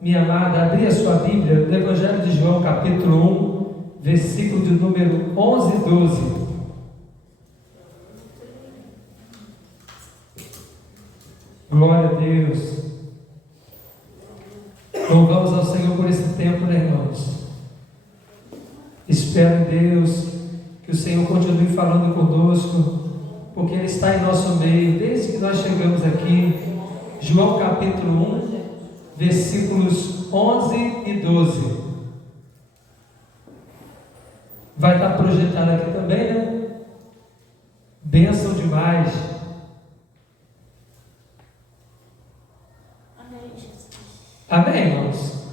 minha amada, abrir a sua Bíblia no Evangelho de João, capítulo 1, versículo de número 11 e 12. Glória a Deus. Louvamos ao Senhor por esse tempo, né, irmãos? Espero em Deus que o Senhor continue falando conosco, porque Ele está em nosso meio desde que nós chegamos aqui. João capítulo 1, versículos 11 e 12. Vai estar projetado aqui também, né? Bênção demais. Amém, irmãos?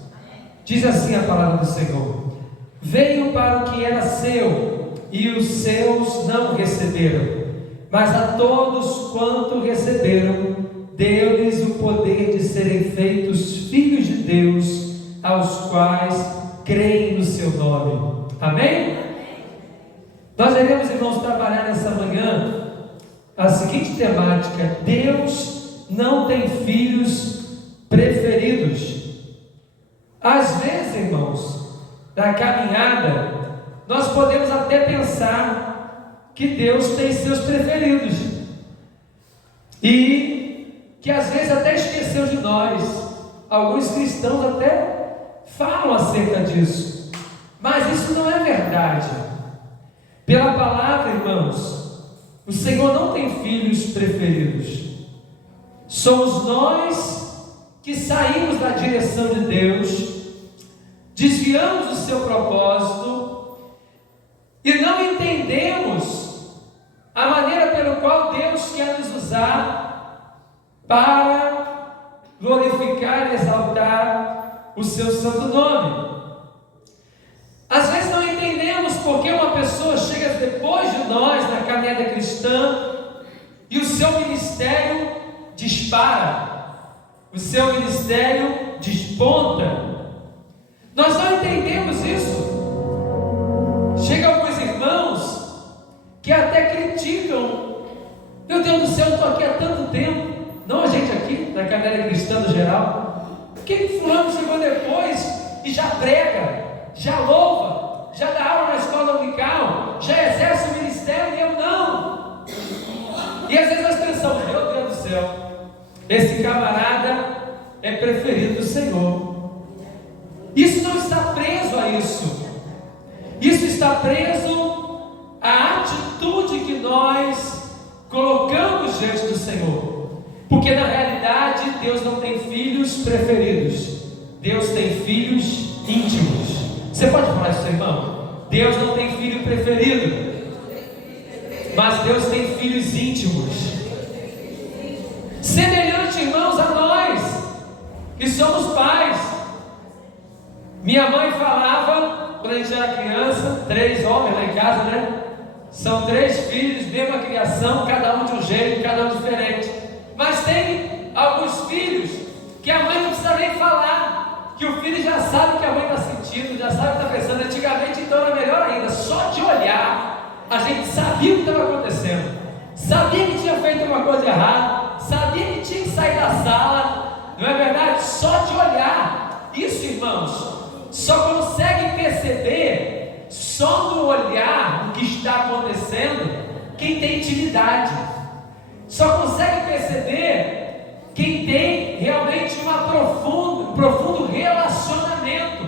Diz assim a palavra do Senhor: veio para o que era seu, e os seus não receberam, mas a todos quanto receberam, deu-lhes o poder de serem feitos filhos de Deus, aos quais creem no seu nome. Amém? Nós iremos, irmãos, trabalhar nessa manhã a seguinte temática: Deus não tem filhos preferidos. Às vezes, irmãos, na caminhada, nós podemos até pensar que Deus tem seus preferidos e que às vezes até esqueceu de nós. Alguns cristãos até falam acerca disso, mas isso não é verdade. Pela palavra, irmãos, o Senhor não tem filhos preferidos. Somos nós que saímos da direção de Deus, desviamos do seu propósito e não entendemos a maneira pela qual Deus quer nos usar para glorificar e exaltar o seu santo nome. Às vezes não entendemos porque uma pessoa chega depois de nós na caminhada cristã e o seu ministério dispara, o seu ministério desponta. Nós não entendemos isso. Chega alguns irmãos que até criticam: meu Deus do céu, eu estou aqui há tanto tempo. Não a gente aqui, na caminhada cristã no geral. Por que fulano chegou depois e já prega, já louva, já dá aula na escola dominical, já exerce o ministério e eu não? E às vezes nós pensamos: meu Deus do céu, esse camarada é preferido do Senhor. Isso não está preso a isso. Isso está preso à atitude que nós colocamos diante do Senhor. Porque na realidade Deus não tem filhos preferidos. Deus tem filhos íntimos. Você pode falar isso, seu irmão? Deus não tem filho preferido, mas Deus tem filhos íntimos. Semelhante, irmãos, a nós que somos pais. Minha mãe falava, quando a gente era criança, 3 homens lá em casa, né? São 3 filhos, mesma criação, cada um de um jeito, cada um diferente. Mas tem alguns filhos que a mãe não precisa nem falar, que o filho já sabe o que a mãe está sentindo, já sabe o que está pensando. Antigamente, então, era melhor ainda, só de olhar, a gente sabia o que estava acontecendo, sabia que tinha feito uma coisa errada, sabia que tinha que sair da sala, não é verdade? Só de olhar. Isso, irmãos, só consegue perceber, só no olhar, o que está acontecendo, quem tem intimidade. Só consegue perceber quem tem realmente um profundo relacionamento.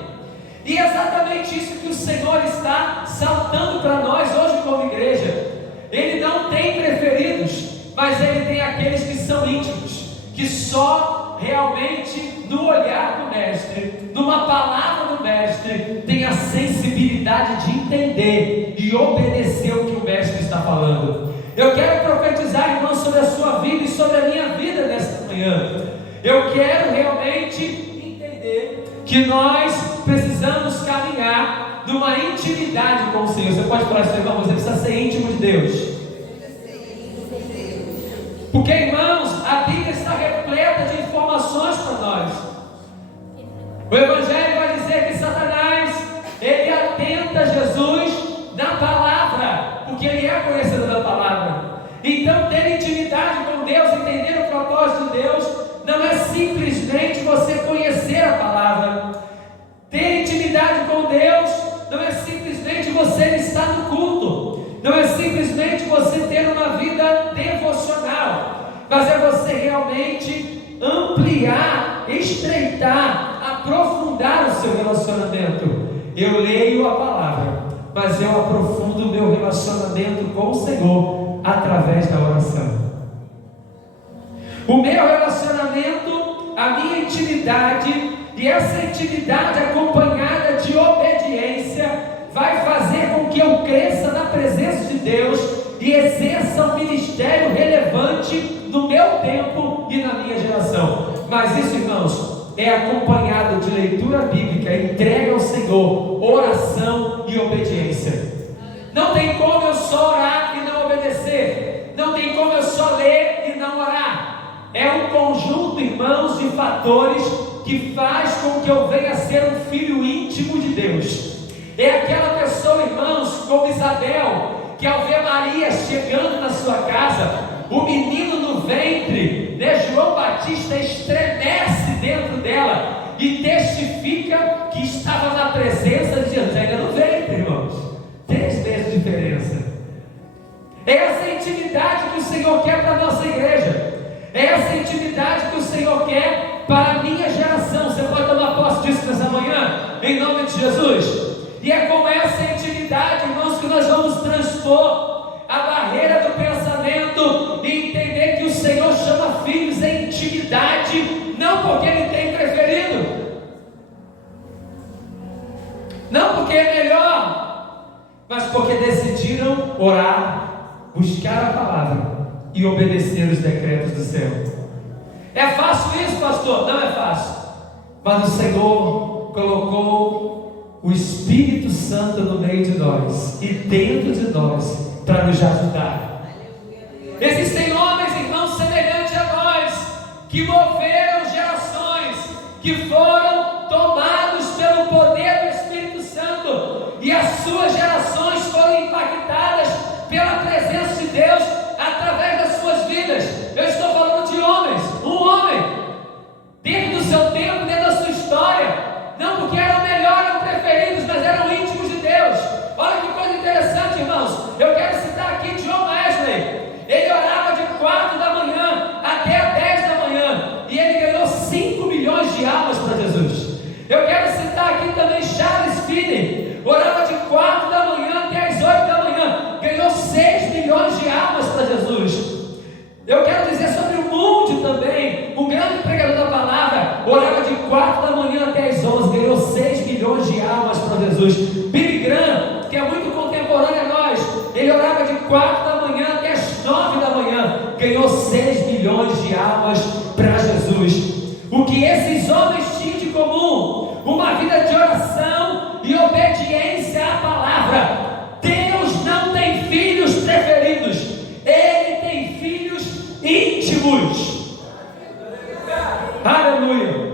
E é exatamente isso que o Senhor está saltando para nós hoje como igreja. Ele não tem preferidos, mas Ele tem aqueles que são íntimos, que só realmente no olhar do Mestre, numa palavra do Mestre, tem a sensibilidade de entender e obedecer o que o Mestre está falando. Eu quero profetizar, irmão, sobre a sua vida e sobre a minha vida nesta manhã. Eu quero realmente entender que nós precisamos caminhar numa intimidade com o Senhor. Você pode falar isso, irmão, você precisa ser íntimo de Deus. Porque, irmãos, a Bíblia está repleta de informações para nós. O Evangelho vai dizer que Satanás, ele atenta a Jesus na palavra, porque ele é conhecedor da palavra. Então, ter intimidade com Deus, entender o propósito de Deus, não é simplesmente você conhecer a palavra. você estar no culto, não é simplesmente você ter uma vida devocional, mas é você realmente ampliar, estreitar, aprofundar o seu relacionamento. Eu leio a palavra, mas eu aprofundo o meu relacionamento com o Senhor através da oração. O meu relacionamento, a minha intimidade, e essa intimidade acompanhada de obediência vai fazer com que eu cresça na presença de Deus e exerça um ministério relevante no meu tempo e na minha geração. Mas isso, irmãos, é acompanhado de leitura bíblica, entrega ao Senhor, oração e obediência. Não tem como eu só orar e não obedecer. Não tem como eu só ler e não orar. É um conjunto, irmãos, de fatores que faz com que eu venha a ser um filho íntimo de Deus. É aquela pessoa, irmãos, como Isabel, que ao ver Maria chegando na sua casa, o menino no ventre, João Batista, estremece dentro dela e testifica que estava na presença de Jesus, ainda no ventre, irmãos. 3 meses de diferença. É essa intimidade que o Senhor quer para a nossa igreja. É essa intimidade que o Senhor quer para a minha geração. Você pode tomar posse disso nessa manhã, em nome de Jesus. E é com essa intimidade, irmãos, que nós vamos transpor a barreira do pensamento e entender que o Senhor chama filhos em intimidade, não porque Ele tem preferido, não porque é melhor, mas porque decidiram orar, buscar a palavra e obedecer os decretos do céu. É fácil isso, pastor? Não é fácil. Mas o Senhor colocou o Espírito Santo no meio de nós e dentro de nós para nos ajudar. Existem homens, irmãos, semelhantes a nós, que moveram gerações, que foram tomados pelo poder do Espírito Santo, e as suas gerações foram impactadas pela presença de Deus através das suas vidas. Eu estou falando de homens, um homem, dentro do seu tempo, dentro da sua história, não porque eram melhores, eram preferidos, mas eram íntimos de Deus. Olha que coisa interessante, irmãos. Eu quero citar aqui John Wesley. Ele orava de 4 da manhã até 10 da manhã, e ele ganhou 5 milhões de almas para Jesus. Eu quero citar aqui também Charles Finney. Orava de 4 da manhã até as 8 da manhã, ganhou 6 milhões de almas para Jesus. Eu quero dizer sobre o Mundo também, um grande pregador da palavra, orava de 4 da manhã até as 11, ganhou 6 milhões de almas para Jesus. Billy Graham, que é muito contemporâneo a nós, ele orava de 4 da manhã até as 9 da manhã, ganhou 6 milhões de almas para Jesus. O que esses homens tinham de comum? Uma vida de oração e obediência à palavra. Deus não tem filhos preferidos, Ele tem filhos íntimos. Aleluia.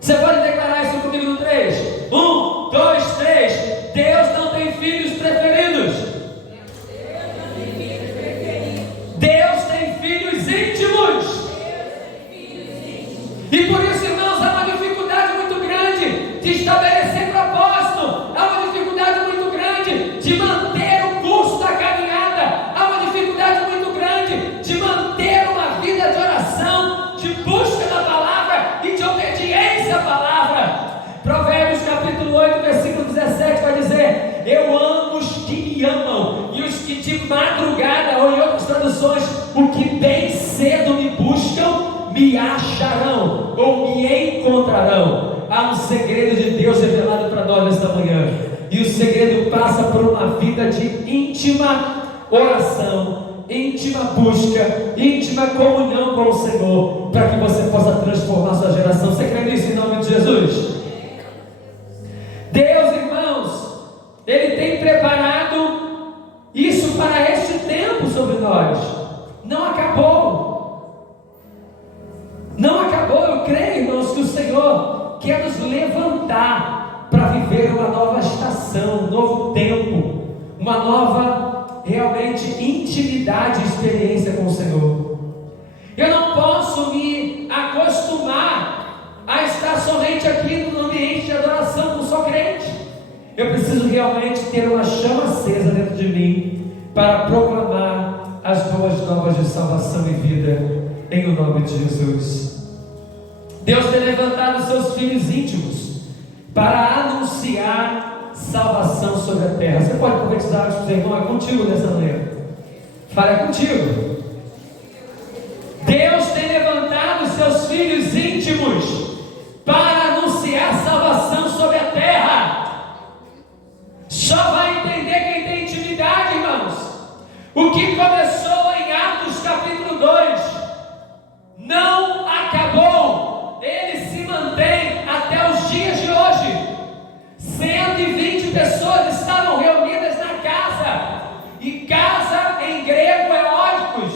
Você pode declarar isso comigo no 3? 1, 2, 3. Deus não tem filhos preferidos. Deus tem filhos íntimos. E por isso, irmãos, há uma dificuldade muito grande de estabelecer propósito. Há uma dificuldade muito grande de manter o curso da caminhada. Há uma dificuldade muito grande de manter uma vida de oração, de busca da palavra e de obediência à palavra. Provérbios capítulo 8, versículo 17 vai dizer: eu amo os que me amam, e os que de madrugada, ou em outras traduções, o que bem cedo me buscam, me acharão, ou me encontrarão. Há um segredo de Deus revelado para nós nesta manhã, e o segredo passa por uma vida de íntima oração, íntima busca, íntima comunhão com o Senhor, para que você possa transformar sua geração. Você crê nisso em nome de Jesus? Deus, irmãos, Ele tem preparado isso para este tempo sobre nós. Não acabou. Não acabou. Eu creio, irmãos, que o Senhor quer nos levantar para viver uma nova estação, um novo tempo, uma nova, realmente, intimidade e experiência com o Senhor. Eu não posso me acostumar a estar somente aqui no ambiente de adoração com só crente. Eu preciso realmente ter uma chama acesa dentro de mim para proclamar as boas novas de salvação e vida em o nome de Jesus. Deus tem levantado seus filhos íntimos para anunciar salvação sobre a terra. Você pode profetizar para os seus irmãos? É contigo nessa manhã. Fala, é contigo. Deus tem levantado seus filhos íntimos para anunciar salvação sobre a terra. Só vai entender quem tem intimidade, irmãos. O que começou em Atos capítulo 2 não acabou. Ele se mantém até os dias de hoje. 120 pessoas estavam reunidas na casa. E casa em grego é óikos.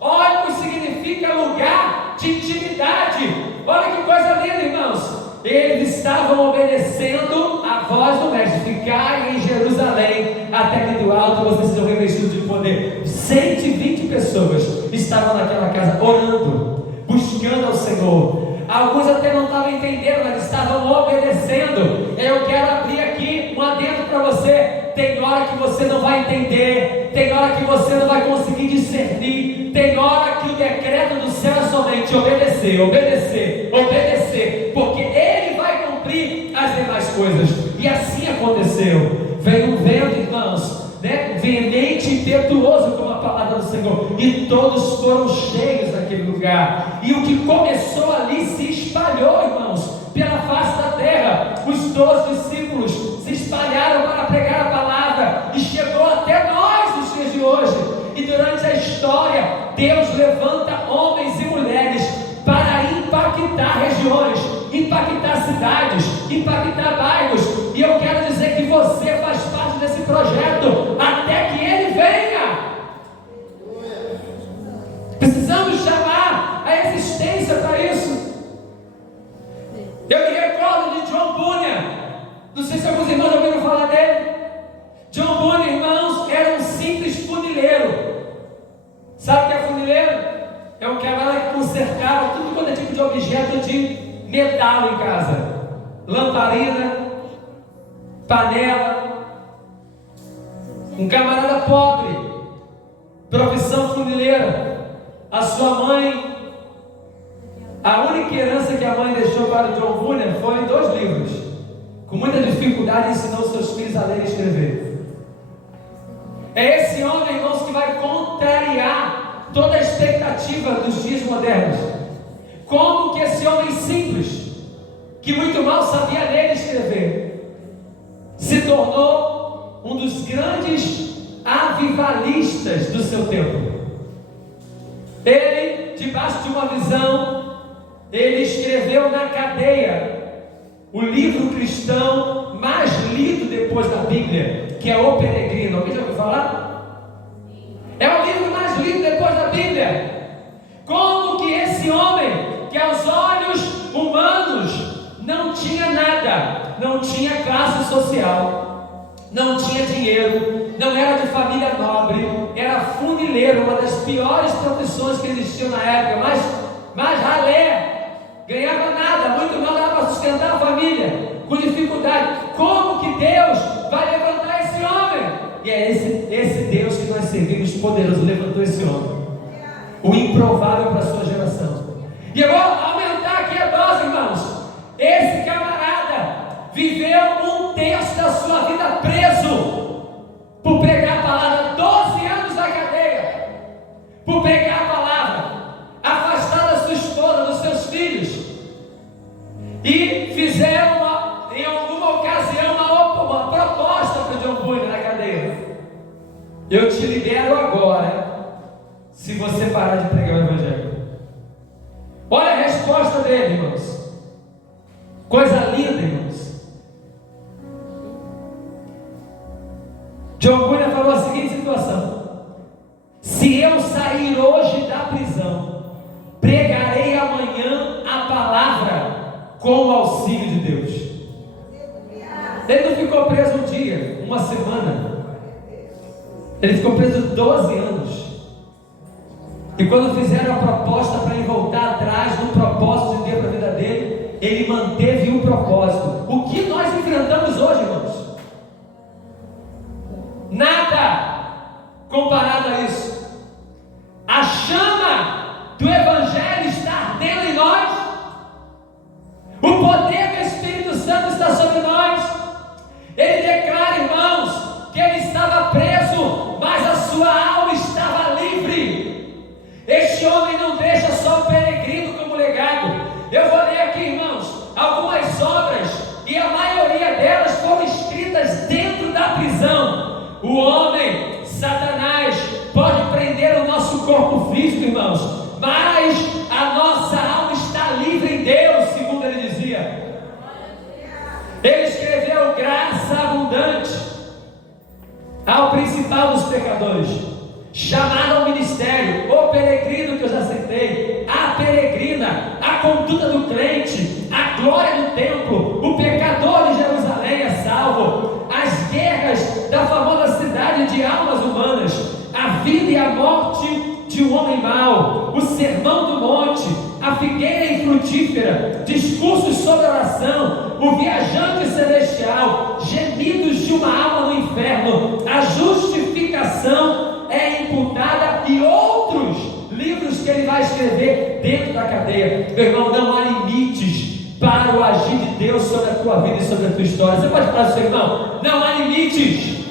Óikos significa lugar de intimidade. Olha que coisa linda, irmãos. Eles estavam obedecendo a voz do mestre: ficai em Jerusalém, até que do alto vocês sejam revestidos de poder. 120 pessoas estavam naquela casa orando, buscando ao Senhor. Alguns até não estavam entendendo, mas estavam obedecendo. Eu quero abrir aqui um adendo para você. Tem hora que você não vai entender, tem hora que você não vai conseguir discernir, tem hora que o decreto do céu é somente obedecer, obedecer, obedecer, porque Ele vai cumprir as demais coisas. E assim aconteceu. Veio um vento, irmãos, veemente e impetuoso, como a palavra do Senhor, e todos foram cheios naquele lugar. E o que começou ali se espalhou, irmãos, pela face da terra. Os 12 discípulos se espalharam para pregar a palavra e chegou até nós nos dias de hoje. E durante a história, Deus levanta homens e mulheres para impactar regiões, impactar cidades, impactar bairros. E eu quero dizer que você faz parte desse projeto até que ele venha. Precisamos chamar a existência para isso. Eu me recordo de John Bunyan. Não sei se alguns irmãos já ouviram falar dele. John Bunyan, irmãos, era um simples funileiro. Sabe o que é funileiro? É um camarada que consertava tudo quanto é tipo de objeto de metal em casa. Lamparina, panela. Um camarada pobre, profissão funileira. A sua mãe, a única herança que a mãe deixou para John Bunyan foi 2 livros. Com muita dificuldade ensinou seus filhos a ler e escrever. É esse homem, irmãos, que vai contrariar toda a expectativa dos dias modernos. Como que esse homem simples, que muito mal sabia ler e escrever, se tornou um dos grandes avivalistas do seu tempo. Ele, debaixo de uma visão, ele escreveu na cadeia o livro cristão mais lido depois da Bíblia, que é O Peregrino. Alguém já ouviu falar? É o livro mais lido depois da Bíblia. Como que esse homem, que aos olhos humanos não tinha nada, não tinha classe social, não tinha dinheiro, não era de família nobre, era funileiro, uma das piores profissões que existiam na época, mas ralé, ganhava nada, muito mal dava para sustentar a família, com dificuldade. Como que Deus vai levantar esse homem? E é esse Deus que nós servimos, poderoso, levantou esse homem, o improvável para a sua geração. E eu vou aumentar aqui a dose, irmãos. Esse camarada viveu 1/3 da sua vida preso, por pregar a palavra, 12 anos na cadeia, por pregar a palavra, afastado da sua esposa, dos seus filhos, e fizeram em alguma ocasião uma proposta para John Bunyan na cadeia: eu te libero agora, se você parar de pregar o Evangelho. Olha a resposta dele, irmãos. Coisa linda, irmãos. John Bunyan falou a seguinte situação: se eu sair hoje da prisão, pregarei amanhã a palavra com o auxílio de Deus. Ele não ficou preso um dia, uma semana. Ele ficou preso 12 anos. E quando fizeram a proposta para ele voltar atrás no propósito de Deus para a vida dele, ele manteve o propósito. O que nós enfrentamos hoje, irmãos? pecadores, chamado ao ministério, o peregrino que eu já citei, a peregrina, a conduta do crente, a glória do templo, o pecador de Jerusalém é salvo, as guerras da famosa cidade de almas humanas, a vida e a morte de um homem mau, o sermão do monte, a figueira infrutífera, discursos sobre oração, o viajante celestial, gemidos de uma alma no inferno, a justificação é imputada e outros livros que ele vai escrever dentro da cadeia. Meu irmão, não há limites para o agir de Deus sobre a tua vida e sobre a tua história. Você pode falar para o seu irmão: não há limites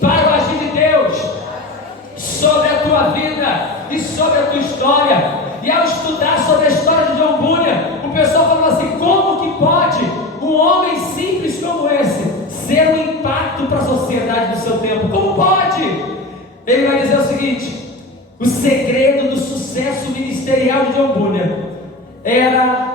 para o agir de Deus sobre a tua vida e sobre a tua história. E ao estudar sobre a história de John Bunyan, o pessoal falou assim: como que pode um homem simples como esse ser um impacto para a sociedade do seu tempo? Como pode? Ele vai dizer o seguinte: o segredo do sucesso ministerial de John Bunyan era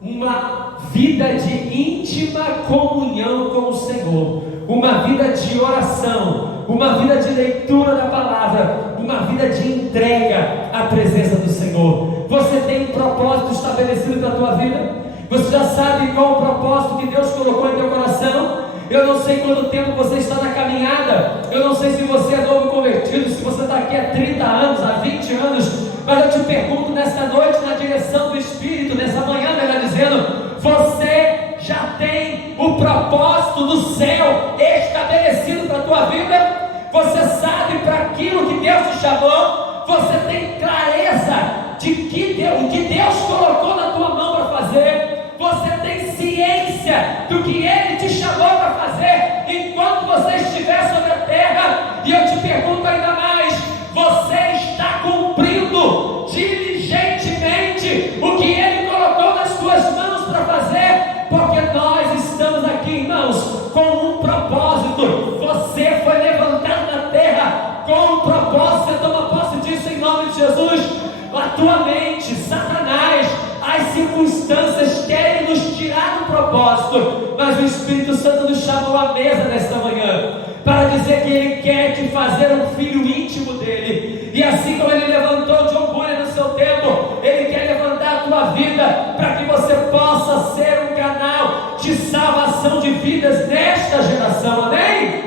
uma vida de íntima comunhão com o Senhor, uma vida de oração, uma vida de leitura da palavra, uma vida de entrega à presença do Senhor. Você tem um propósito estabelecido para a tua vida? Você já sabe qual o propósito que Deus colocou em teu coração? Eu não sei quanto tempo você está na caminhada, eu não sei se você é novo convertido, se você está aqui há 30 anos, há 20 anos, mas eu te pergunto nesta noite, na direção do Espírito, nessa manhã, melhor dizendo, você já tem o propósito do céu estabelecido para a tua vida? Você sabe para aquilo que Deus te chamou? Você tem clareza de que o que Deus colocou na tua mão para fazer? Você tem ciência do que Ele te chamou para fazer enquanto você estiver sobre a terra? E eu te pergunto ainda mais: você está cumprindo diligentemente o que Ele colocou nas tuas mãos para fazer? Porque nós estamos aqui, irmãos, com um propósito. Você foi levantado na terra com um propósito. Você toma posse disso em nome de Jesus. A tua mente, Satanás, as circunstâncias querem nos tirar do propósito, mas o Espírito Santo nos chamou à mesa nesta manhã para dizer que Ele quer te fazer um filho íntimo dEle. E assim como Ele levantou John Bunyan no seu tempo, Ele quer levantar a tua vida para que você possa ser um canal de salvação de vidas nesta geração. Amém?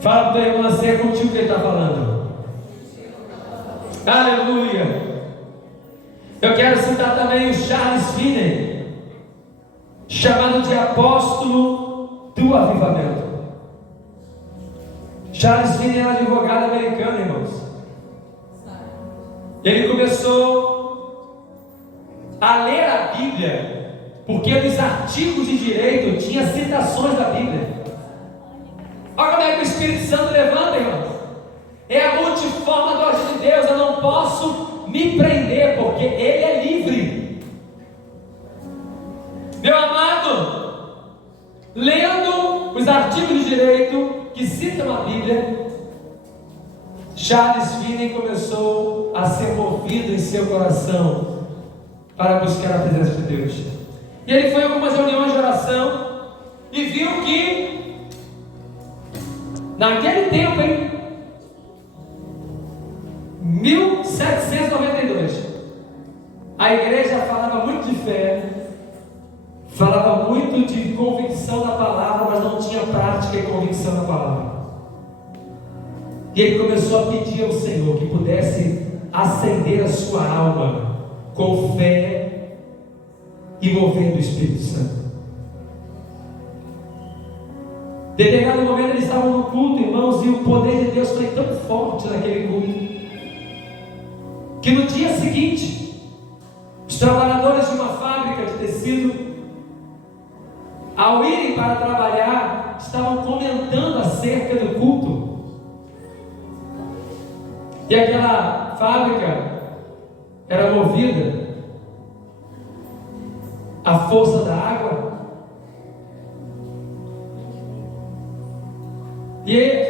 Fala para o teu irmão assim: é contigo que Ele está falando. Aleluia. Eu quero citar também o Charles Finney, chamado de apóstolo do avivamento. Charles Finney é um advogado americano, irmãos. Ele começou a ler a Bíblia, porque nos artigos de direito tinha citações da Bíblia. Olha como é que o Espírito Santo levanta, irmãos. É a multiforma do agir de Deus. Eu não posso me prender, porque Ele é livre. Meu amado, lendo os artigos de direito que citam a Bíblia, Charles Finney começou a ser movido em seu coração para buscar a presença de Deus. E ele foi a algumas reuniões de oração e viu que naquele tempo, hein, 1792, a igreja falava muito de fé, falava muito de convicção da palavra, mas não tinha prática e convicção da palavra. E ele começou a pedir ao Senhor que pudesse acender a sua alma com fé e mover do Espírito Santo. De determinado momento eles estavam no culto, irmãos, e o poder de Deus foi tão forte naquele culto, que no dia seguinte, os trabalhadores de uma fábrica de tecido, ao irem para trabalhar, estavam comentando acerca do culto. E aquela fábrica era movida à força da água. E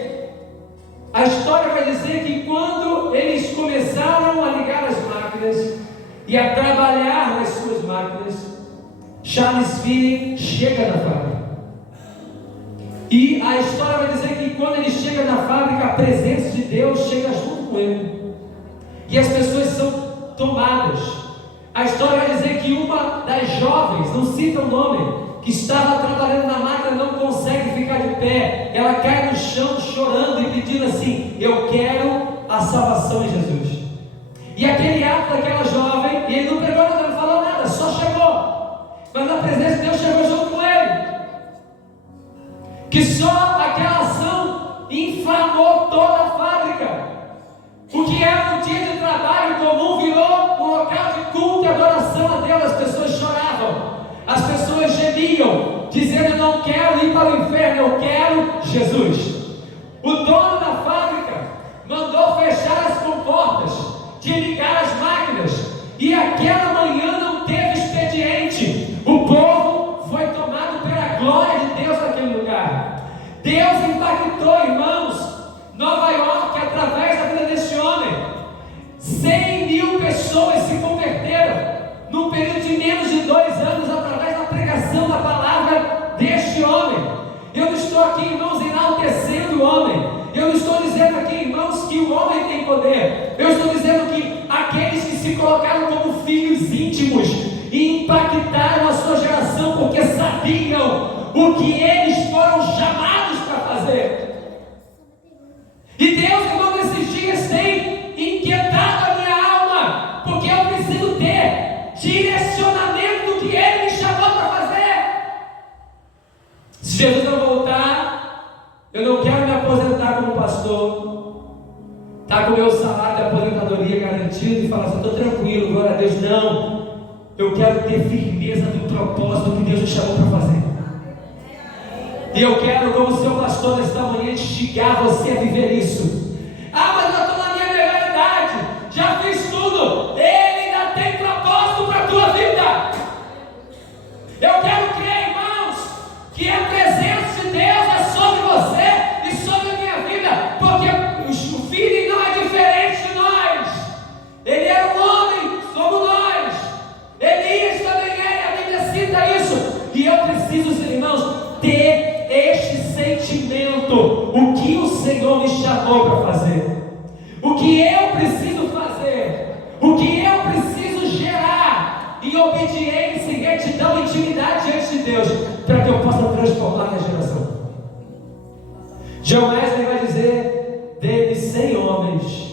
a história vai dizer que quando eles começaram a ligar as máquinas e a trabalhar nas suas máquinas, Charles Finney chega na fábrica. E a história vai dizer que quando ele chega na fábrica, a presença de Deus chega junto com ele. E as pessoas são tomadas. A história vai dizer que uma das jovens, não cita o nome, que estava trabalhando na máquina, não consegue ficar de pé. Ela cai no chão chorando e pedindo assim: eu quero a salvação em Jesus. E aquele ato daquela jovem, e ele não pregou nada, não falou nada, só chegou. Mas a presença de Deus chegou junto com ele. Que só aquela ação inflamou toda a fábrica. O que era um dia de trabalho comum virou um local de culto e adoração a Deus. As pessoas choravam, as pessoas gemiam, dizendo: eu não quero ir para o inferno, eu quero Jesus. O dono da fábrica mandou fechar as comportas, desligar as máquinas, e aquela manhã não teve expediente. O povo foi tomado pela glória de Deus naquele lugar. Deus impactou, irmãos, Nova York através da vida desse homem. 100.000 pessoas se converteram num período de menos de 2 anos através da pregação da palavra deste homem. Eu não estou aqui, irmãos, enaltecendo o homem. Eu não estou dizendo aqui, irmãos, que o homem tem poder. Eu estou dizendo que aqueles que se colocaram como filhos íntimos e impactaram a sua geração porque sabiam o que eles foram chamados para fazer. E Deus, irmão, nesses dias tem inquietado a minha alma, porque eu preciso ter direcionamento do que Ele me chamou para fazer. Se Jesus não voltar, eu não quero me aposentar como pastor, estar com o meu salário de aposentadoria garantido e falar assim: estou tranquilo, glória a Deus. Não, eu quero ter firmeza do propósito que Deus me chamou para fazer. E eu quero, como seu pastor nesta manhã, instigar você a viver isso. Ah, mas eu estou na minha melhor idade, já fiz tudo. Ele ainda tem propósito para a tua vida. Eu quero crer, irmãos, que a presença de Deus é sobre você e sobre a minha vida, porque o filho não é diferente de nós. Ele era um homem, somos nós. Elias também é, a Bíblia cita isso. E eu preciso, irmãos, ter este sentimento: o que o Senhor me chamou para fazer, o que eu preciso fazer, o que eu preciso gerar em obediência, em retidão, em intimidade diante de Deus, para que eu possa transformar a minha geração. John Wesley vai dizer dele: 100 homens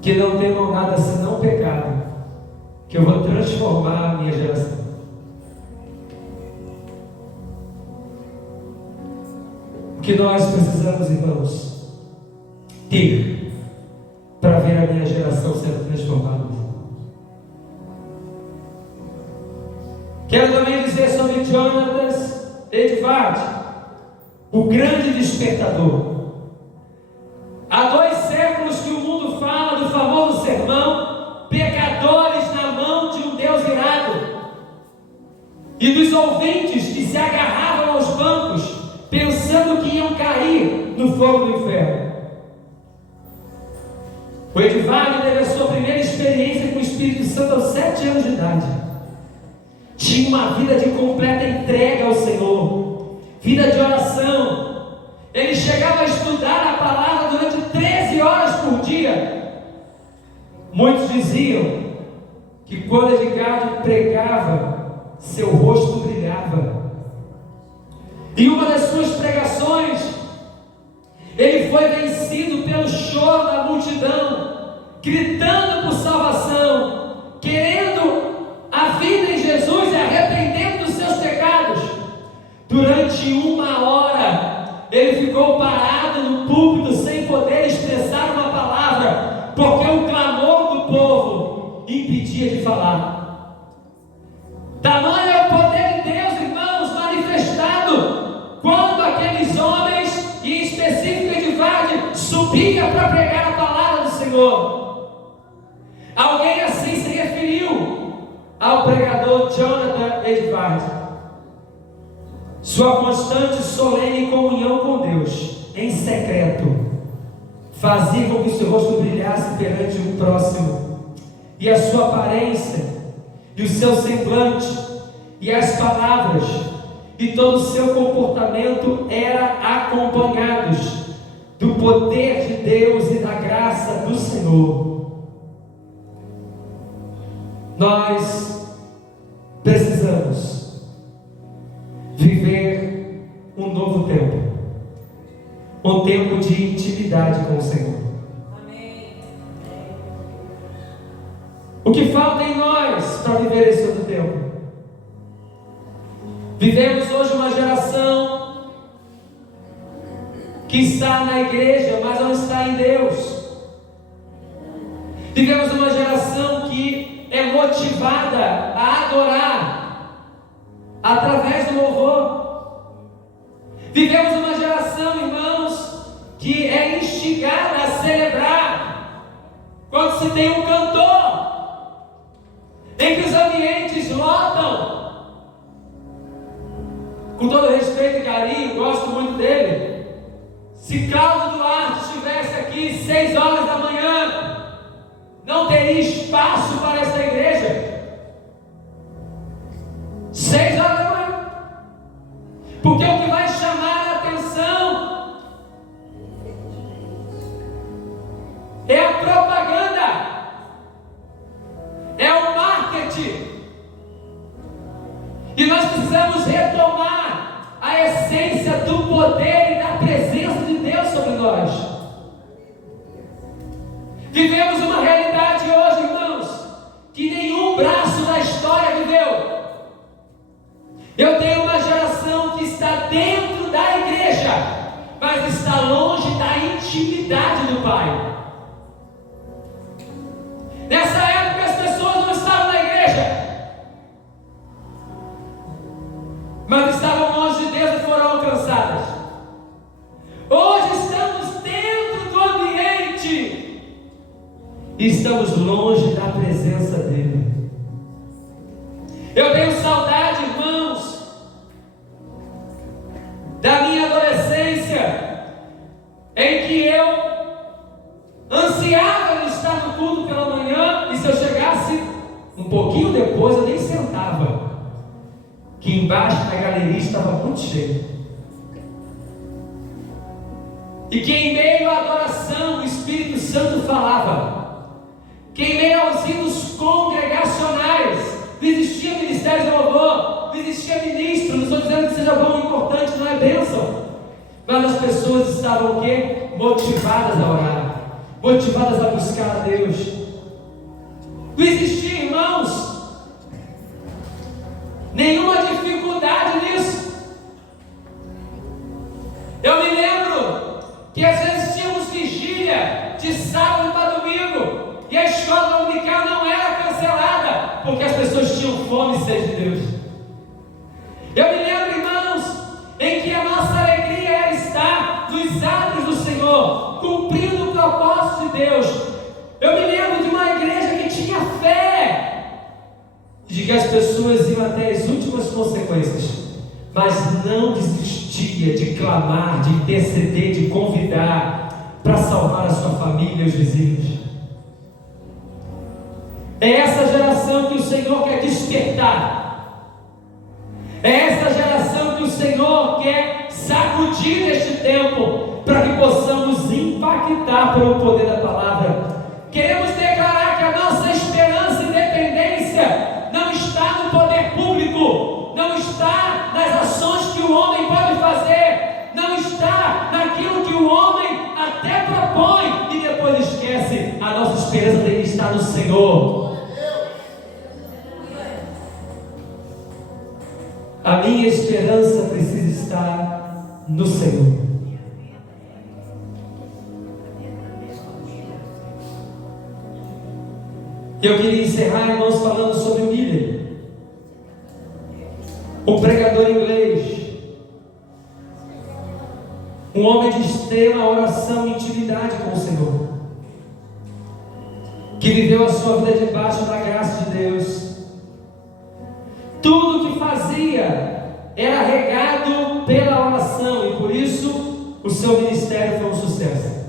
que não temam nada senão pecado, que eu vou transformar a minha geração. O que nós precisamos, irmãos, ter para ver a minha geração sendo transformada? Quero também dizer sobre Jonathan Edwards, o grande despertador. Há 2 séculos que o mundo fala do famoso sermão Pecadores na mão de um Deus irado, e dos ouvintes que se agarravam aos bancos pensando que iam cair no fogo do inferno. O Edvardo teve a sua primeira experiência com o Espírito Santo aos 7 anos de idade. Tinha uma vida de completa entrega ao Senhor, vida de oração. Ele chegava a estudar a palavra durante 13 horas por dia. Muitos diziam que quando Edvardo pregava, seu rosto brilhava. E uma das suas pregações, ele foi vencido pelo choro da multidão, gritando por salvação, querendo a vida em Jesus e arrependendo dos seus pecados. Durante 1 hora, ele ficou parado no púlpito sem poder expressar uma palavra, porque o clamor do povo impedia de falar. Tamanho é o poder de Deus, irmãos, manifestado quando aqueles homens, e em específico Edvardo, subia para pregar a palavra do Senhor. Alguém assim se referiu ao pregador Jonathan Edwards: sua constante solene comunhão com Deus em secreto fazia com que seu rosto brilhasse perante o próximo, e a sua aparência, e o seu semblante, e as palavras, e todo o seu comportamento era acompanhados do poder de Deus e da graça do Senhor. Nós precisamos viver um novo tempo, um tempo de intimidade com o Senhor. Amém. O que falta em nós para viver esse outro tempo? Vivemos hoje uma geração que está na igreja, mas não está em Deus. Vivemos uma geração que é motivada a adorar através do louvor. Vivemos uma geração, irmãos, que é instigada a celebrar quando se tem um cantor, em que os ambientes lotam. Com todo respeito e carinho, gosto muito dele. Se Cláudio Duarte estivesse aqui 6 horas da manhã, não teria espaço para essa igreja. 6 horas da manhã. Porque o que vai chamar a atenção é a propaganda, é o marketing. E nós precisamos retomar a essência do poder e da presença de Deus sobre nós. Vivemos uma realidade hoje, irmãos, que nenhum braço da história viveu. Eu tenho uma geração que está dentro da igreja, mas está longe da intimidade do Pai. Nessa época as pessoas não estavam na igreja, mas estavam longe de Deus e foram alcançadas. Hoje estamos dentro do ambiente e estamos longe da presença dEle. Eu tenho saudade, irmãos, da minha adolescência, em que eu ansiava estar no culto pela manhã, e se eu chegasse um pouquinho depois, eu nem sentava, que embaixo na galeria estava muito cheio. E que em meio à adoração o Espírito Santo falava, que em meio aos hinos congregacionais não existia ministério de louvor, não existia ministro. Não estou dizendo que seja bom ou importante, não é bênção, mas as pessoas estavam o quê? Motivadas a orar, motivadas a buscar a Deus. Não existia, irmãos, nenhuma dificuldade nisso. Eu me lembro que às vezes tínhamos vigília de sábado para domingo, e a escola dominical não era cancelada, porque as pessoas tinham fome e sede de Deus. Eu me lembro, irmãos, em que a nossa alegria era estar nos atos do Senhor, cumprindo o propósito de Deus. Eu me lembro de uma igreja que tinha fé, de que as pessoas iam até as últimas consequências, mas não desistia de clamar, de interceder, de convidar para salvar a sua família e os vizinhos. É essa geração que o Senhor quer despertar. É essa geração que o Senhor quer sacudir neste tempo, para que possamos impactar pelo poder da palavra. Queremos declarar que a nossa esperança e dependência não está no poder público, não está nas ações que o homem pode fazer, não está naquilo que o homem até propõe e depois esquece. A nossa esperança tem que estar no Senhor. A minha esperança precisa estar no Senhor. Eu queria encerrar, irmãos, falando sobre o Miller, um pregador inglês, um homem de extrema oração e intimidade com o Senhor, que viveu a sua vida debaixo da graça de Deus. Tudo que fazia era regado pela oração, e por isso o seu ministério foi um sucesso.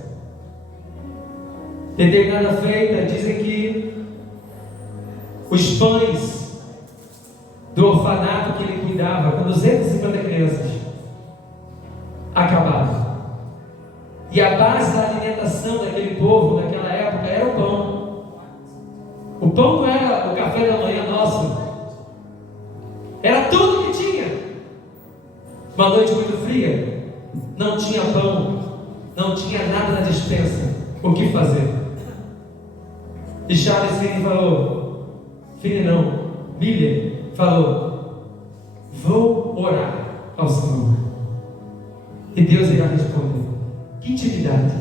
Determinada feita, dizem que os pães do orfanato que ele cuidava, com 250 crianças, acabava. E a base da alimentação daquele povo, naquela época, era o pão. O pão não era o café da manhã nosso, era tudo que tinha. Uma noite muito fria, não tinha pão, não tinha nada na despensa. O que fazer? E Charles Finney falou, Miller falou, vou orar ao Senhor, e Deus irá responder. Que intimidade!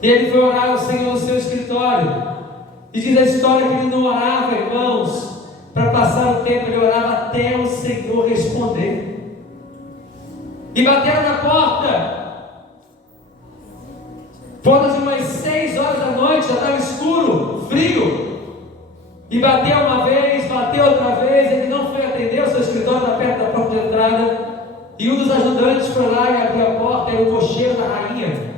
Ele foi orar ao Senhor no seu escritório, e diz a história que ele não orava, irmãos, para passar o tempo, ele orava até o Senhor responder. E bateram na porta. Foram umas 6 horas da noite, já estava escuro, frio. E bateu uma vez, bateu outra vez. Ele não foi atender, o seu escritório está perto da porta de entrada. E um dos ajudantes foi lá e abriu a porta, era o cocheiro da rainha.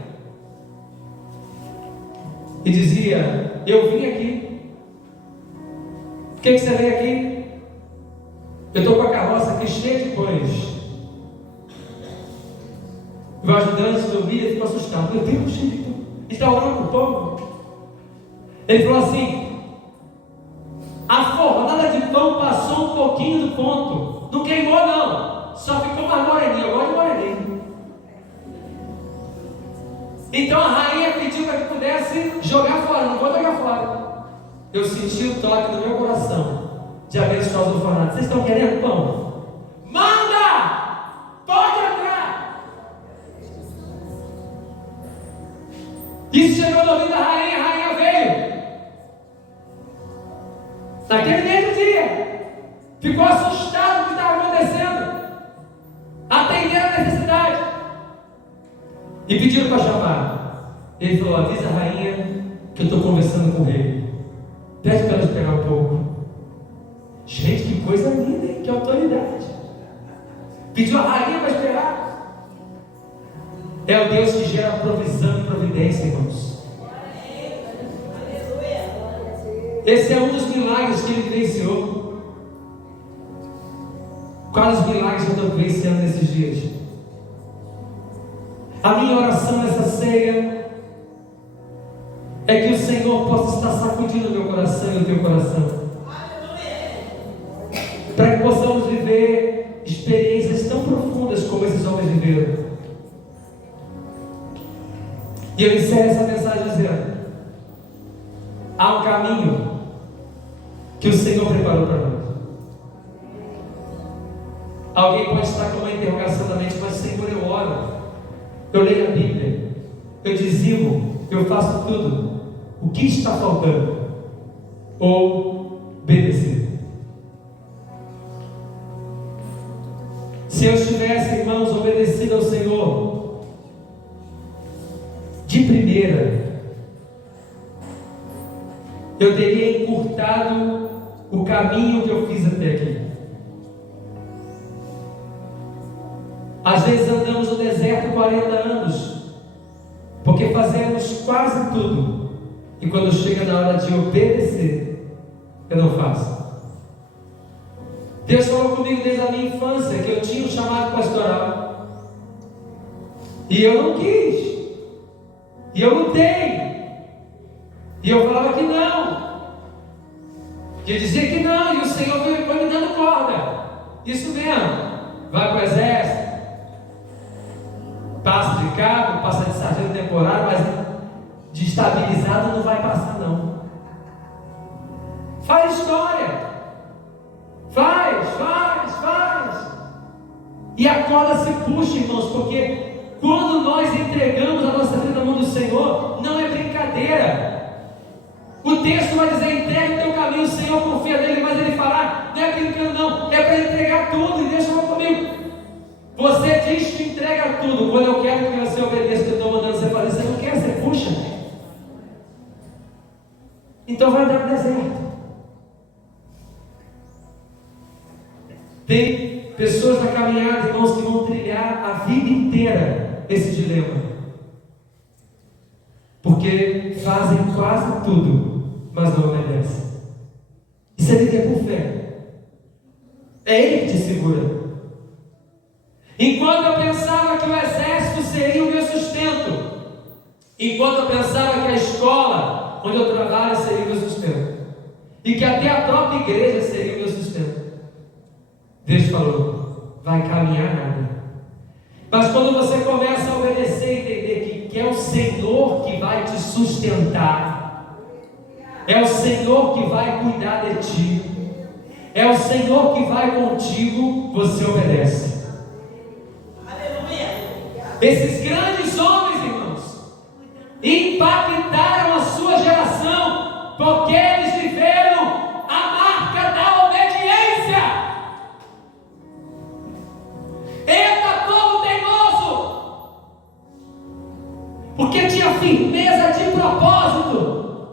E dizia: eu vim aqui. Por que você veio aqui? Eu estou com a carroça aqui cheia de pães. O ajudante dormia e ficou assustado. Meu Deus, cheio de pão. Está orando com pão? Ele falou assim: a fornada de pão passou um pouquinho do ponto. Não queimou não, só ficou mais moreninho. Eu gosto de moreninho. Então a rainha pediu para que pudesse jogar fora. Não vou jogar fora. Eu senti o toque no meu coração de abençoar os orfanatos. Vocês estão querendo pão? Manda! Pode entrar! Isso chegou no ouvido da rainha, a rainha veio. Naquele mesmo dia, ficou assustado com o que estava acontecendo, atendendo a necessidade, e pediram para chamar. Ele falou: avisa a rainha que eu estou conversando com o rei. Pede para ela esperar um pouco. Gente, que coisa linda, hein? Que autoridade. Pediu a rainha para esperar. É o Deus que gera provisão e providência, irmãos. Esse é um dos milagres que ele vivenciou. Quais os milagres que eu estou vivenciando nesses dias? A minha oração nessa ceia é que o Senhor possa estar sacudindo o meu coração e o teu coração, para que possamos viver experiências tão profundas como esses homens viveram. E eu encerro essa mensagem dizendo: há um caminho que o Senhor preparou para nós. Alguém pode estar com uma interrogação na mente: mas Senhor, eu oro, eu leio a Bíblia, eu dizimo, eu faço tudo. O que está faltando? Obedecer. Se eu tivesse, irmãos, obedecido ao Senhor de primeira, eu teria encurtado o caminho que eu fiz até aqui. Às vezes andamos no deserto 40 anos, porque fazemos quase tudo, e quando chega na hora de obedecer, eu não faço. Deus falou comigo desde a minha infância que eu tinha um chamado pastoral, e eu não quis, e eu lutei, e eu falava que não, e eu dizia que não, e o Senhor foi me dando corda. Isso mesmo, vai para o exército, passa de cabo, passa de sargento temporário, mas de estabilizado não vai passar não. Faz história, faz. E a corda se puxa, irmãos, porque quando nós entregamos a nossa vida na mão do Senhor, não é brincadeira. O texto vai dizer: entrega o teu caminho, o Senhor confia nele. Mas ele fala: não é brincando não, é para entregar tudo. E deixa eu falar comigo: você diz que entrega tudo. Quando eu quero que você obedeça o que eu estou mandando você fazer, você não quer, você puxa. Então vai dar para o deserto. Tem pessoas na caminhada, irmãos, que vão trilhar a vida inteira esse dilema, porque fazem quase tudo, mas não obedecem. Isso é viver por fé. É Ele que te segura. Enquanto eu pensava que o exército seria o meu sustento, enquanto eu pensava que a escola onde eu trabalho seria o meu sustento, e que até a própria igreja seria o meu sustento, Deus falou: vai caminhar nada. Mas quando você começa a obedecer e entender que é o Senhor que vai te sustentar, é o Senhor que vai cuidar de ti, é o Senhor que vai contigo, você obedece. Esses grandes homens, irmãos, impactaram a sua geração, porque eles viveram a marca da obediência. Eita, povo teimoso! Porque tinha firmeza de propósito.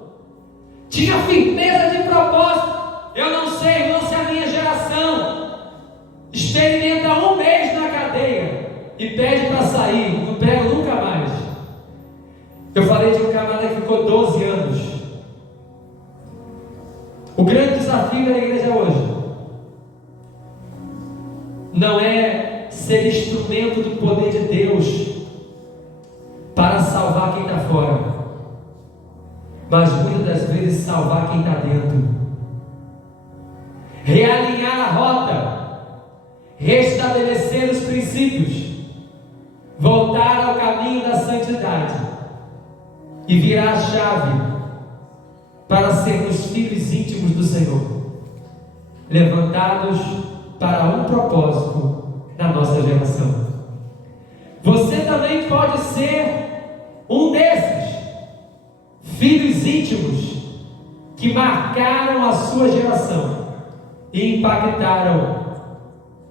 Tinha firmeza de propósito. Eu não sei, irmão, se a minha geração experimenta um mês na cadeia e pede para sair, não pega nunca mais. Eu falei de um camarada que ficou 12 anos. O grande desafio da igreja hoje não é ser instrumento do poder de Deus para salvar quem está fora, mas muitas das vezes salvar quem está dentro. Realinhar a rota, restabelecer os princípios, voltar ao caminho da santidade e virar a chave para sermos filhos íntimos do Senhor, levantados para um propósito na nossa geração. Você também pode ser um desses filhos íntimos que marcaram a sua geração e impactaram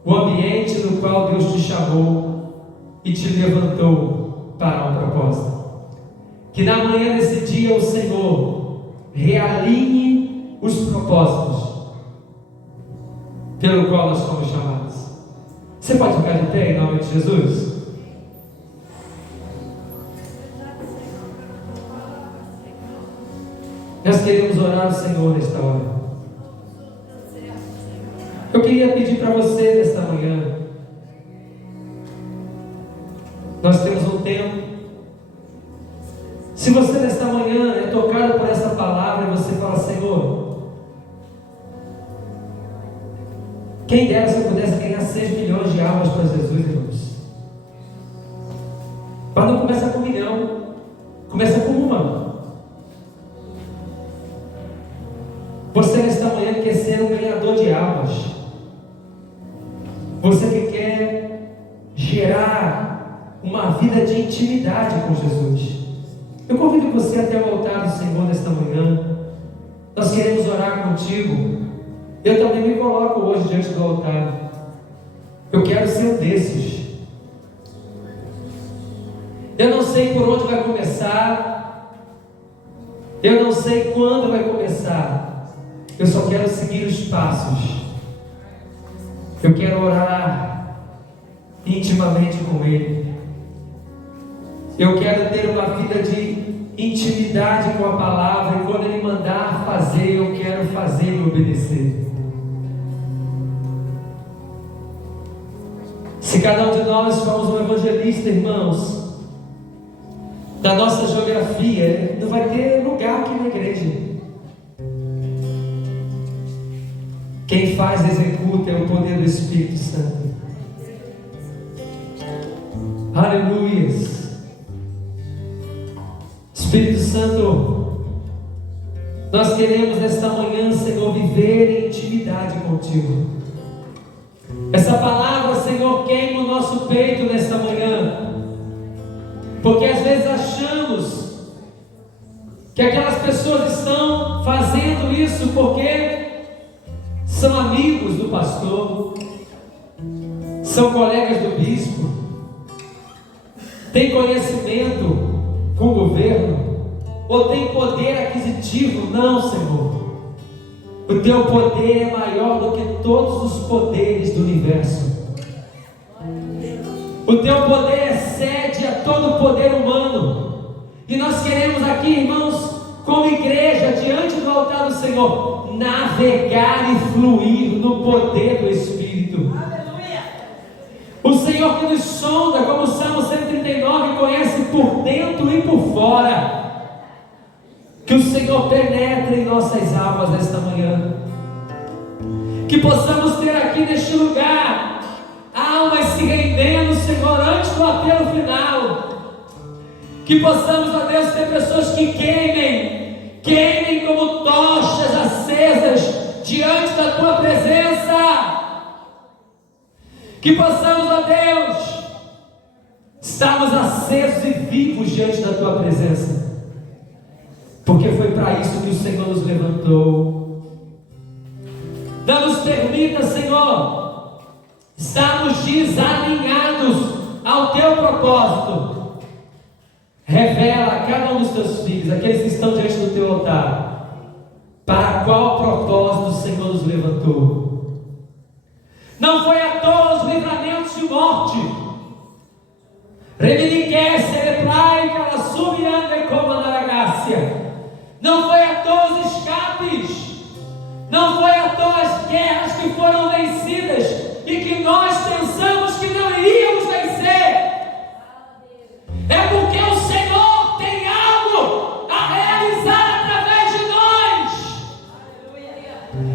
o ambiente no qual Deus te chamou e te levantou para um propósito. Que na manhã desse dia o Senhor realinhe os propósitos pelo qual nós fomos chamados. Você pode ficar de pé em nome de Jesus? Nós queremos orar ao Senhor nesta hora. Eu queria pedir para você nesta manhã, nós temos um tempo. Se você nesta manhã é tocado por essa palavra e você fala: Senhor, quem dera se eu pudesse ganhar 6 milhões de almas para Jesus, irmãos. Mas não começa com 1 milhão, começa com uma. Você nesta manhã quer ser um ganhador de almas. Você que quer gerar uma vida de intimidade com Jesus. Eu convido você até o altar do Senhor nesta manhã. Nós queremos orar contigo. Eu também me coloco hoje diante do altar. Eu quero ser um desses. Eu não sei por onde vai começar. Eu não sei quando vai começar. Eu só quero seguir os passos. Eu quero orar intimamente com Ele. Eu quero ter uma vida de intimidade com a palavra. E quando Ele mandar fazer, eu quero fazer e obedecer. Se cada um de nós formos um evangelista, irmãos, da nossa geografia, não vai ter lugar aqui na igreja. Quem faz e executa é o poder do Espírito Santo. Aleluia. Espírito Santo, nós queremos nesta manhã, Senhor, viver em intimidade contigo. Essa palavra, Senhor, queima o nosso peito nesta manhã, porque às vezes achamos que aquelas pessoas estão fazendo isso porque são amigos do pastor, são colegas do bispo, têm conhecimento com o governo, ou têm poder aquisitivo. Não, Senhor. O teu poder é maior do que todos os poderes do universo. O teu poder excede a todo o poder humano. E nós queremos aqui, irmãos, como igreja, diante do altar do Senhor, navegar e fluir no poder do Espírito. Espírito. O Senhor que nos sonda, como o Salmo 139, conhece por dentro e por fora. Que o Senhor penetre em nossas almas nesta manhã. Que possamos ter aqui neste lugar almas se rendendo, Senhor, antes do apelo final. Que possamos, ó Deus, ter pessoas que queimem como tochas acesas diante da Tua presença. Que possamos, ó Deus, estarmos acesos e vivos diante da Tua presença. Porque foi para isso que o Senhor nos levantou. Não nos permita, Senhor, estarmos desalinhados ao Teu propósito. Revela a cada um dos Teus filhos, aqueles que estão diante do Teu altar, para qual propósito o Senhor nos levantou. Não foi à toa os livramentos de morte. Não foi à toa os escapes. Não foi à toa as guerras que foram vencidas e que nós pensamos que não iríamos vencer. É porque o Senhor tem algo a realizar através de nós.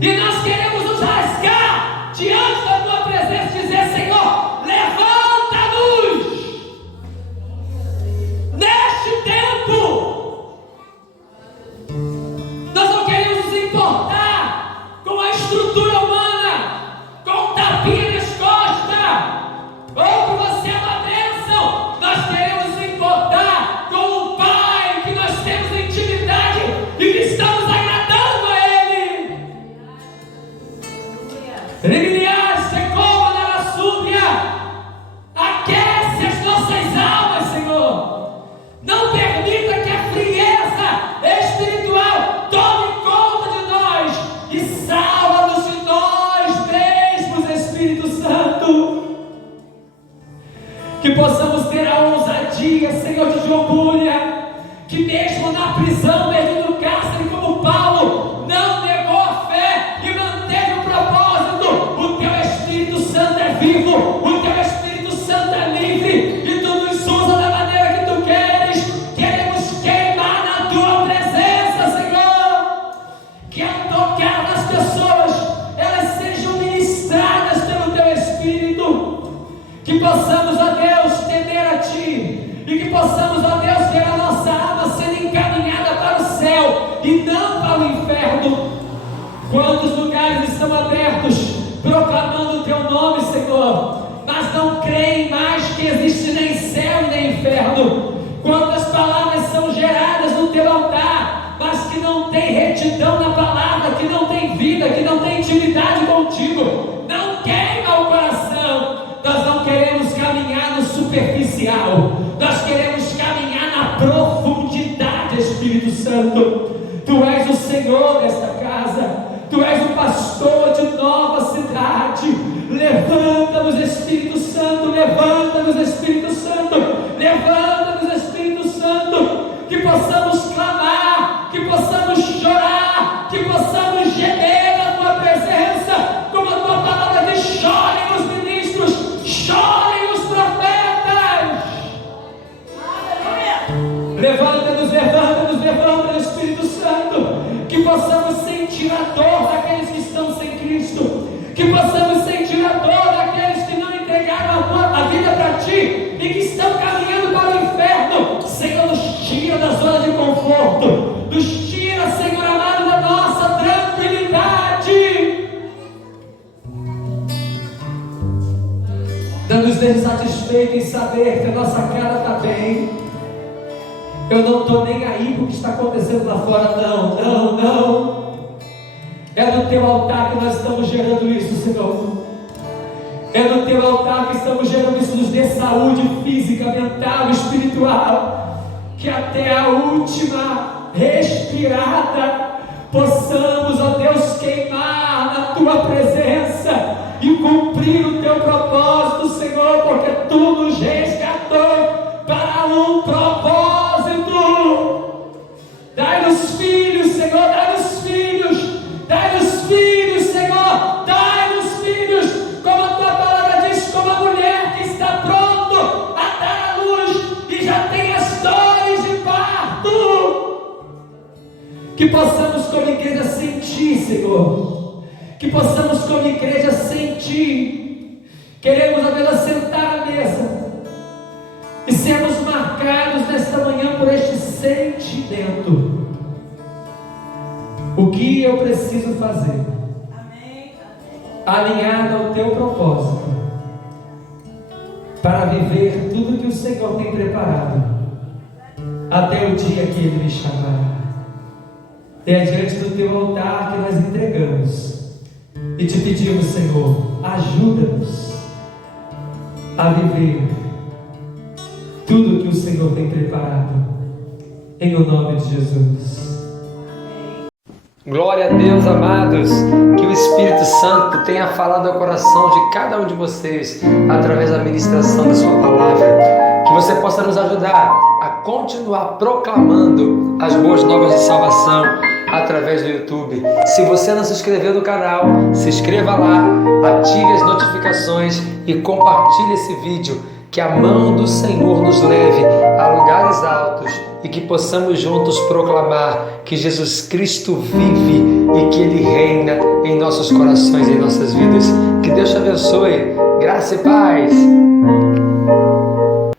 E nós queremos nos rasgar diante da Tua presença e dizer: Senhor, levanta-nos neste tempo. Nós não queremos nos importar com a estrutura humana, com o tapinha nas costas, ou que você é uma bênção. Nós queremos nos importar com o Pai, que nós temos intimidade e que estamos agradando a Ele. Aquece as nossas almas, Senhor. Não permita que a frieza espiritual tome conta de nós e salva-nos de nós mesmos, Espírito Santo. Que possamos ter a ousadia, Senhor, de Jobúlia, que mesmo na prisão, mesmo no cárcere, como Paulo, não negou a fé e manteve o propósito. O Teu Espírito Santo é vivo, o Teu Espírito Santo é livre e Tu nos usa da maneira que Tu queres. Queremos queimar na Tua presença, Senhor. Que ao tocar nas pessoas, elas sejam ministradas pelo Teu Espírito. Que possamos, ó Deus, temer a Ti e que possamos, ó Deus, ver a nossa alma sendo encaminhada para o céu e não para o inferno. Quantos lugares estão abertos proclamando o Teu nome, Senhor, mas não creem mais que existe nem céu nem inferno. Quantas palavras são geradas no Teu altar, mas que não tem retidão na palavra, que não tem vida, que não tem intimidade contigo. Não queima o coração. Nós não queremos caminhar no superficial, nós queremos caminhar na profundidade, Espírito Santo. Tu és o Senhor desta casa, Tu és o pastor de Nova Cidade. Levanta-nos, Espírito Santo, levanta-nos, Espírito Santo, levanta-nos, Espírito Santo. Que possamos clamar, que possamos chorar, que possamos gemer na Tua presença, como a Tua palavra diz: chorem os ministros, chorem os profetas. Levanta-nos, levanta-nos, levanta-nos, Espírito Santo. Que possamos sentir a dor daqueles que estão sem Cristo. Que possamos sentir a dor daqueles que não entregaram a vida para Ti e que estão caminhando para o inferno. Senhor, nos tira da zona de conforto. Nos tira, Senhor amado, da nossa tranquilidade. Dando-nos satisfeito em saber que a nossa cara está bem. Eu não estou nem aí para o que está acontecendo lá fora, não. É no Teu altar que nós estamos gerando isso, Senhor. É no Teu altar que estamos gerando isso. Nos dê saúde física, mental, espiritual. Que até a última respirada possamos, ó Deus, queimar na Tua presença e cumprir o Teu propósito, Senhor, porque Tu nos resgatou para um propósito. Dai-nos filhos, Senhor, dai-nos filhos, dai-nos filhos, Senhor, dai-nos filhos, como Que possamos como igreja sentir, Senhor. Que possamos como igreja sentir. Queremos, ó Deus, assentar à mesa e sermos marcados nesta manhã por este sentimento. O que eu preciso fazer? Alinhado ao teu propósito, para viver tudo que o Senhor tem preparado, até o dia que Ele me chamará. É diante do teu altar que nós entregamos e te pedimos, Senhor, ajuda-nos a viver tudo que o Senhor tem preparado, em o nome de Jesus. Glória a Deus, amados, que o Espírito Santo tenha falado ao coração de cada um de vocês através da ministração da sua palavra, que você possa nos ajudar a continuar proclamando as boas novas de salvação através do YouTube. Se você não se inscreveu no canal, se inscreva lá, ative as notificações e compartilhe esse vídeo, que a mão do Senhor nos leve a lugares altos e que possamos juntos proclamar que Jesus Cristo vive e que Ele reina em nossos corações e em nossas vidas. Que Deus te abençoe. Graça e paz.